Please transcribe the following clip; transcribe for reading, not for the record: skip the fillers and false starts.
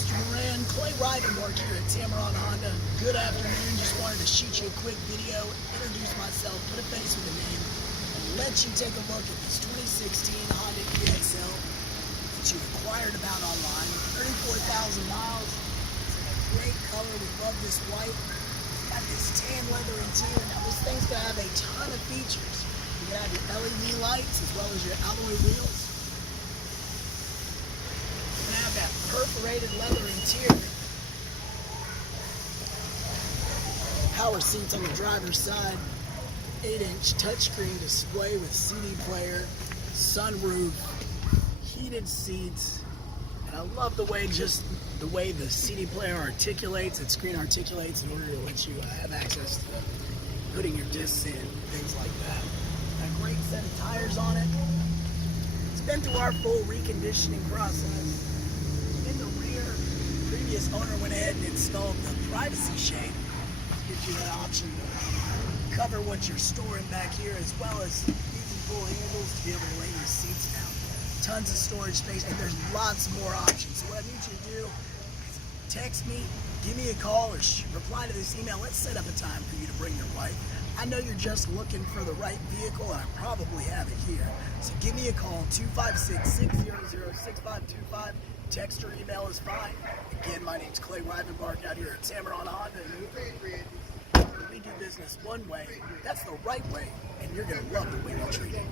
Mr. Moran, Clay Rivenwork here at Tameron Honda. Good afternoon. Just wanted to shoot you a quick video, introduce myself, put a face with a name, and let you take a look at this 2016 Honda EXL that you acquired about online. 34,000 miles. It's in a great color. We love this white. It's got this tan leather interior. Now this thing's going to have a ton of features. You're going to have your LED lights as well as your alloy wheels. Have that perforated leather interior. Power seats on the driver's side. 8-inch touchscreen display with CD player, sunroof, heated seats. And I love the way the CD player articulates, its screen articulates in order to let you have access to putting your discs in, things like that. A great set of tires on it. It's been through our full reconditioning process. In the rear, the previous owner went ahead and installed the privacy shade. Gives you that option to cover what you're storing back here, as well as using full handles to be able to lay your seats down. Tons of storage space, and there's lots more options. So what I need you to do is text me, give me a call, or reply to this email. Let's set up a time for you to bring your wife. I know you're just looking for the right vehicle, and I probably have it here. So give me a call, 256-600-6525. Text or email is fine. Again, my name's Clay Rivenwork out here at Tameron Honda-Hoover. We do business one way. That's the right way, and you're going to love the way we treat it.